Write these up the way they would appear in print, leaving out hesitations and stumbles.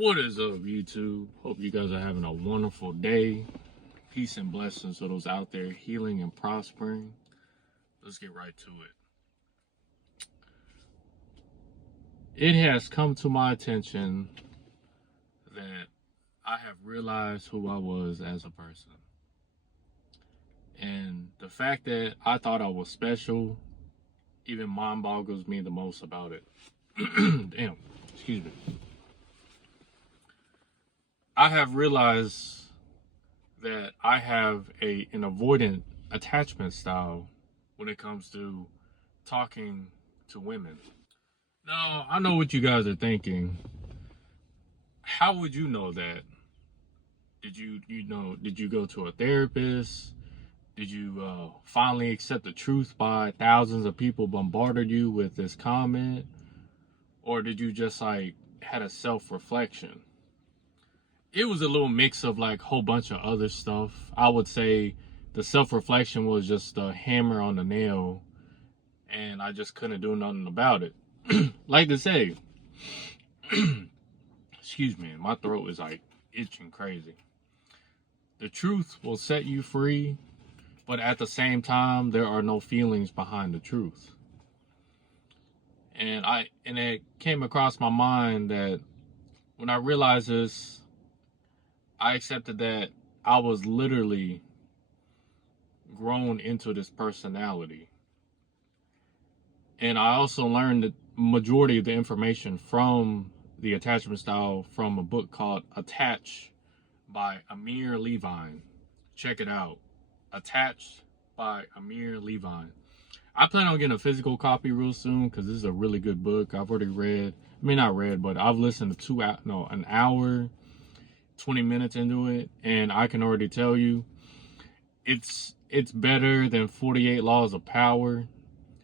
What is up, YouTube? Hope you guys are having a wonderful day. Peace and blessings to those out there healing and prospering. Let's get right to it. It has come to my attention that I have realized who I was as a person. And the fact that I thought I was special even mind boggles me the most about it. Damn, excuse me. I have realized that I have an avoidant attachment style when it comes to talking to women. Now, I know what you guys are thinking. How would you know that? Did you go to a therapist? Did you finally accept the truth by thousands of people bombarded you with this comment? Or did you just had a self-reflection? It was a little mix of a whole bunch of other stuff. I would say the self-reflection was just a hammer on the nail, and I just couldn't do nothing about it. Like to say, excuse me, my throat is itching crazy. The truth will set you free, but at the same time, there are no feelings behind the truth. And it came across my mind that when I realized this, I accepted that I was literally grown into this personality. And I also learned the majority of the information from the attachment style from a book called Attach by Amir Levine. Check it out. Attached by Amir Levine. I plan on getting a physical copy real soon because this is a really good book. I've already read, not read, but I've listened to an hour, 20 minutes into it, and I can already tell you it's better than 48 Laws of Power.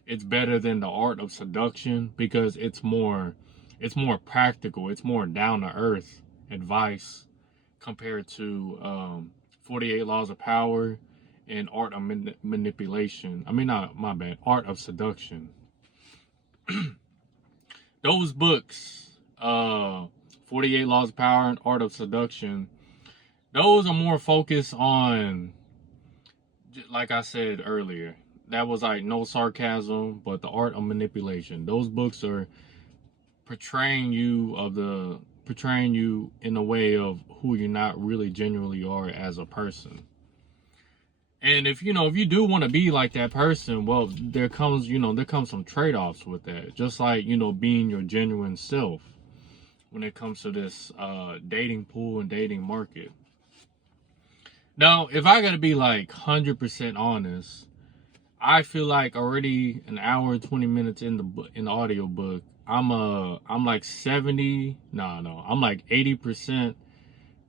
It's better than The Art of Seduction because it's more practical. It's more down to earth advice compared to 48 Laws of Power and Art of Manipulation. Art of Seduction. Those books, 48 Laws of Power and Art of Seduction, those are more focused on, like I said earlier, that was no sarcasm, but the Art of Manipulation. Those books are portraying you in a way of who you not really genuinely are as a person. And if you do want to be like that person, well, there comes some trade-offs with that. Just being your genuine self when it comes to this dating pool and dating market. Now, if I gotta be 100% honest, I feel like already an hour and 20 minutes in the audio book, I'm 80%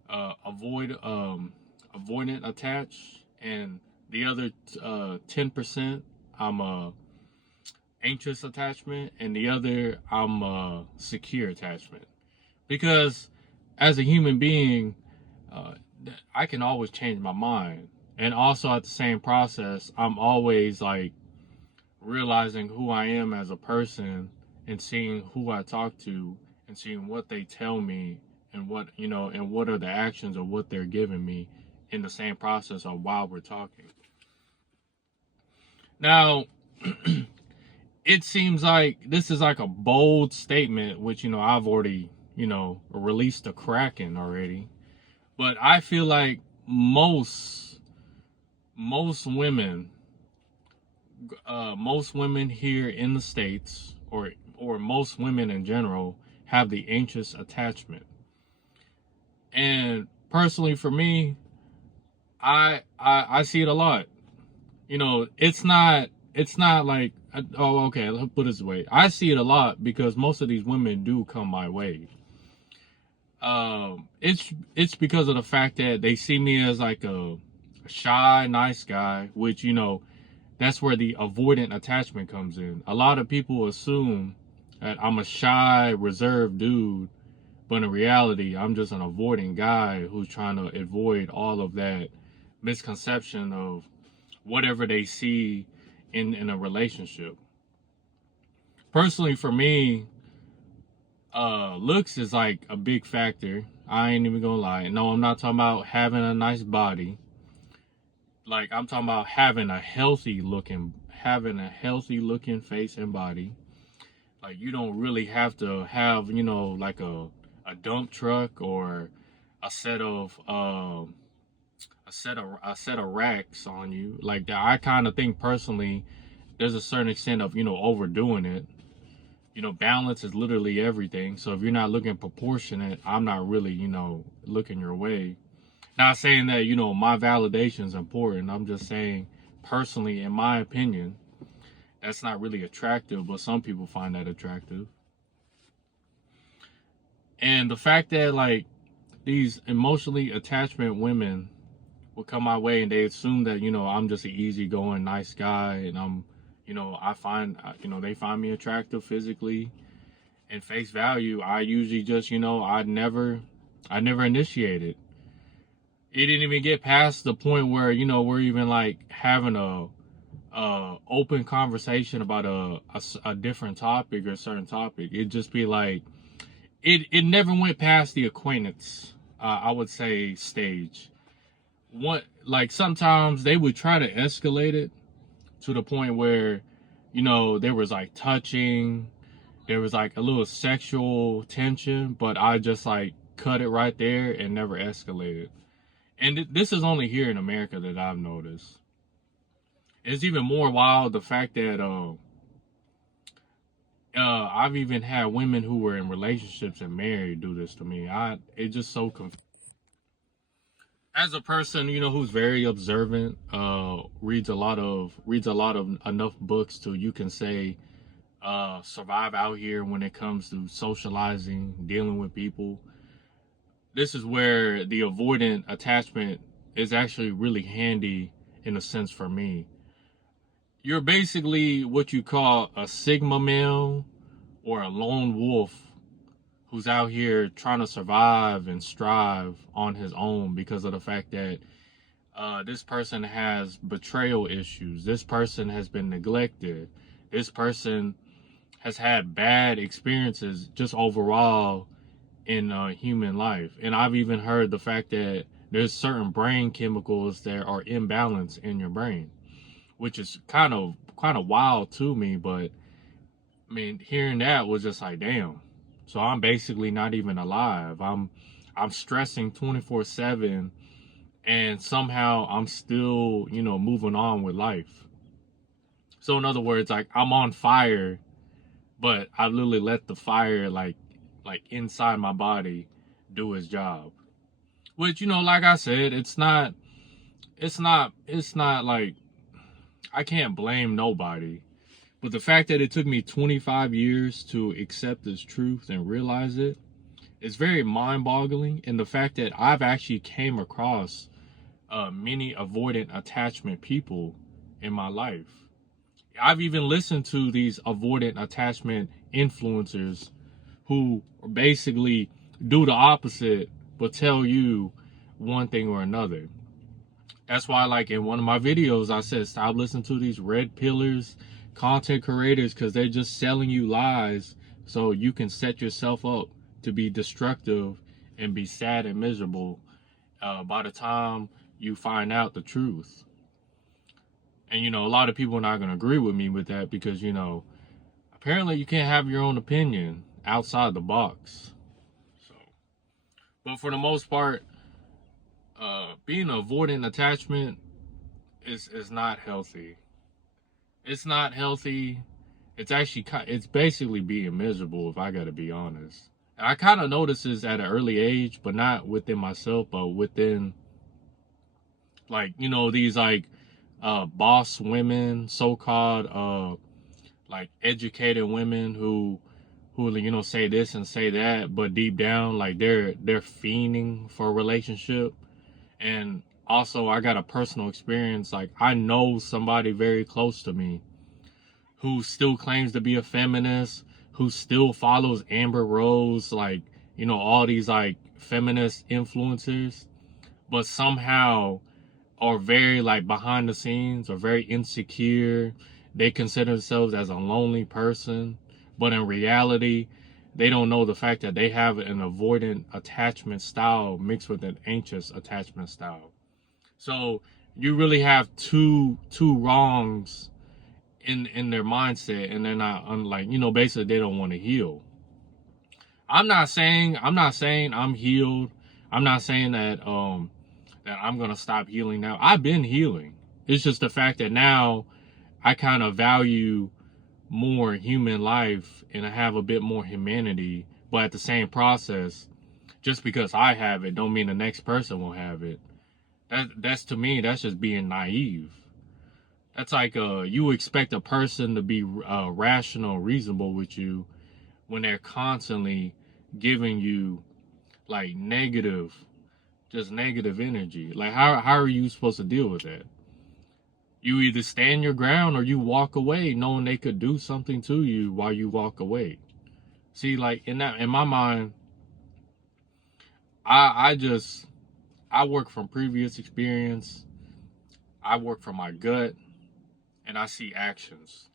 avoidant attached, and the other 10% I'm anxious attachment, and the other I'm secure attachment. Because as a human being, I can always change my mind. And also at the same process, I'm always realizing who I am as a person and seeing who I talk to and seeing what they tell me and what are the actions of what they're giving me in the same process of while we're talking. Now, it seems like this is a bold statement, which, I've already, released the Kraken already. But I feel like most women here in the States, or most women in general, have the anxious attachment. And personally for me, I see it a lot. It's not like, oh, okay, let's put it this way. I see it a lot because most of these women do come my way. It's because of the fact that they see me as a shy, nice guy, which, that's where the avoidant attachment comes in. A lot of people assume that I'm a shy, reserved dude, but in reality, I'm just an avoidant guy who's trying to avoid all of that misconception of whatever they see in a relationship. Personally, for me, looks is like a big factor. I ain't even gonna lie. No, I'm not talking about having a nice body. Like, I'm talking about having a healthy looking face and body. Like, you don't really have to have, like a dump truck or a set of a set of racks on you. Like that, I kind of think personally there's a certain extent of, overdoing it. Balance is literally everything. So if you're not looking proportionate, I'm not really, looking your way. Not saying that, my validation is important. I'm just saying, personally, in my opinion, that's not really attractive, but some people find that attractive. And the fact that, like, these emotionally attachment women will come my way and they assume that, I'm just an easygoing, nice guy, and I'm, I find, they find me attractive physically. And face value, I usually just, I never initiate it. It didn't even get past the point where, we're even like having a open conversation about a different topic or a certain topic. It'd just be like, it never went past the acquaintance, I would say, stage. Like, sometimes they would try to escalate it to the point where, there was like touching, there was like a little sexual tension, but I just like cut it right there and never escalated. And this is only here in America that I've noticed. It's even more wild the fact that I've even had women who were in relationships and married do this to me. It's just so confusing. As a person, who's very observant, reads a lot of enough books to, you can say, survive out here when it comes to socializing, dealing with people. This is where the avoidant attachment is actually really handy in a sense for me. You're basically what you call a Sigma male or a lone wolf who's out here trying to survive and strive on his own because of the fact that this person has betrayal issues. This person has been neglected. This person has had bad experiences just overall in human life. And I've even heard the fact that there's certain brain chemicals that are imbalanced in your brain, which is kind of wild to me. But I mean, hearing that was just like, damn. So I'm basically not even alive. I'm stressing 24/7, and somehow I'm still, moving on with life. So in other words, like, I'm on fire, but I literally let the fire like inside my body do its job. Which, like I said, it's not like, I can't blame nobody. But the fact that it took me 25 years to accept this truth and realize it is very mind-boggling. And the fact that I've actually came across many avoidant attachment people in my life. I've even listened to these avoidant attachment influencers who basically do the opposite but tell you one thing or another. That's why, like, in one of my videos, I said, stop listening to these red pillars content creators, because they're just selling you lies so you can set yourself up to be destructive and be sad and miserable by the time you find out the truth. And, a lot of people are not going to agree with me with that because, apparently you can't have your own opinion outside the box. So, but for the most part, being an avoidant attachment is not healthy. It's not healthy. It's basically being miserable, if I gotta be honest. And I kind of noticed this at an early age, but not within myself, but within, like, these like boss women, so-called like educated women who say this and say that, but deep down, like, they're fiending for a relationship. And also, I got a personal experience. Like, I know somebody very close to me who still claims to be a feminist, who still follows Amber Rose, like, all these like feminist influencers, but somehow are very like behind the scenes, are very insecure. They consider themselves as a lonely person, but in reality, they don't know the fact that they have an avoidant attachment style mixed with an anxious attachment style. So you really have two wrongs in their mindset, and they're not unlike, basically they don't want to heal. I'm not saying I'm healed. I'm not saying that that I'm gonna stop healing now. I've been healing. It's just the fact that now I kind of value more human life and I have a bit more humanity. But at the same process, just because I have it don't mean the next person will have it. That's to me, that's just being naive. That's like you expect a person to be rational, reasonable with you when they're constantly giving you like just negative energy. Like how are you supposed to deal with that? You either stand your ground or you walk away knowing they could do something to you while you walk away. See, like in my mind, I work from previous experience. I work from my gut and I see actions.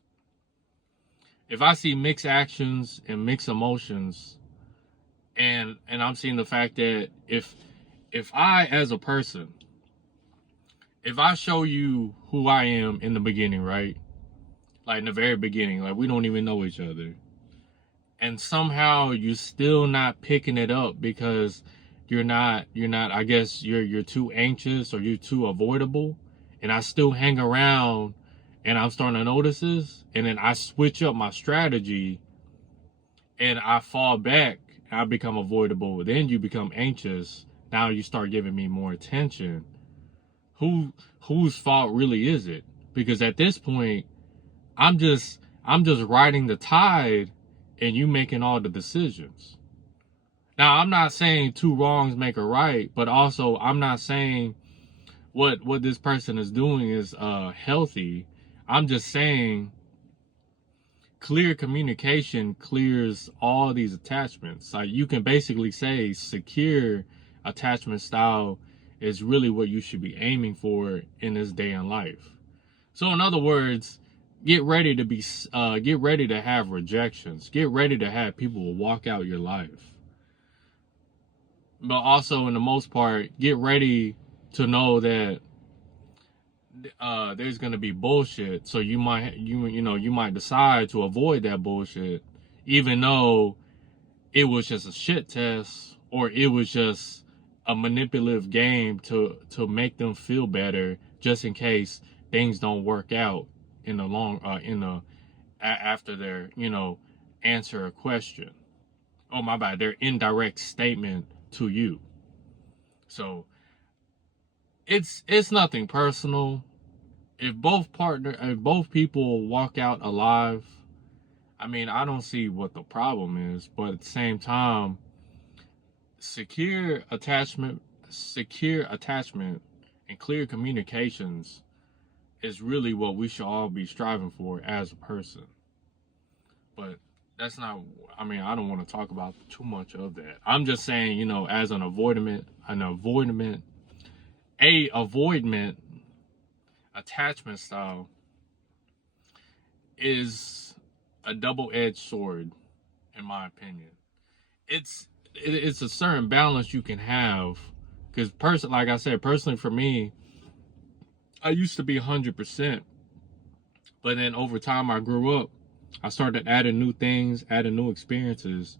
If I see mixed actions and mixed emotions, and I'm seeing the fact that if I as a person, if I show you who I am in the beginning, right? Like in the very beginning, like we don't even know each other. And somehow you're still not picking it up because you're not I guess you're too anxious or you're too avoidable, and I still hang around and I'm starting to notice this, and then I switch up my strategy and I fall back, I become avoidable, then you become anxious. Now you start giving me more attention. Whose fault really is it? Because at this point, I'm just riding the tide and you making all the decisions. Now, I'm not saying two wrongs make a right, but also I'm not saying what this person is doing is healthy. I'm just saying clear communication clears all these attachments. Like you can basically say secure attachment style is really what you should be aiming for in this day in life. So in other words, get ready to have rejections. Get ready to have people walk out your life. But also, in the most part, get ready to know that there's gonna be bullshit. So you might decide to avoid that bullshit, even though it was just a shit test or it was just a manipulative game to make them feel better, just in case things don't work out in the after their answer a question. Oh my bad, their indirect statement to you. So it's nothing personal. If both people walk out alive, I mean, I don't see what the problem is. But at the same time, secure attachment and clear communications is really what we should all be striving for as a person. But that's not, I mean, I don't want to talk about too much of that. I'm just saying, as an avoidant attachment style is a double-edged sword, in my opinion. It's a certain balance you can have, because like I said, personally for me, I used to be 100%, but then over time I grew up. I started adding new things, adding new experiences,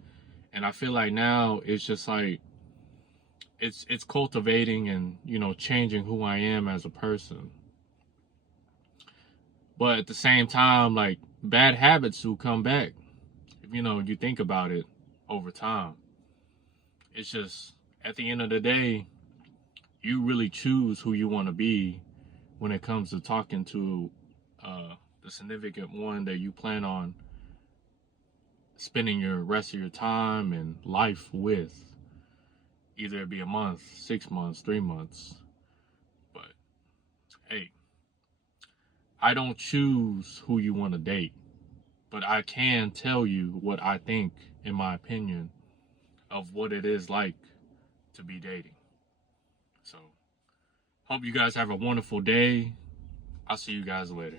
and I feel like now it's just like it's cultivating and changing who I am as a person. But at the same time, like bad habits will come back if you think about it over time. It's just at the end of the day, you really choose who you want to be when it comes to talking to the significant one that you plan on spending your rest of your time and life with. Either it be a month, 6 months, 3 months. But hey, I don't choose who you want to date, but I can tell you what I think, in my opinion, of what it is like to be dating. So, hope you guys have a wonderful day. I'll see you guys later.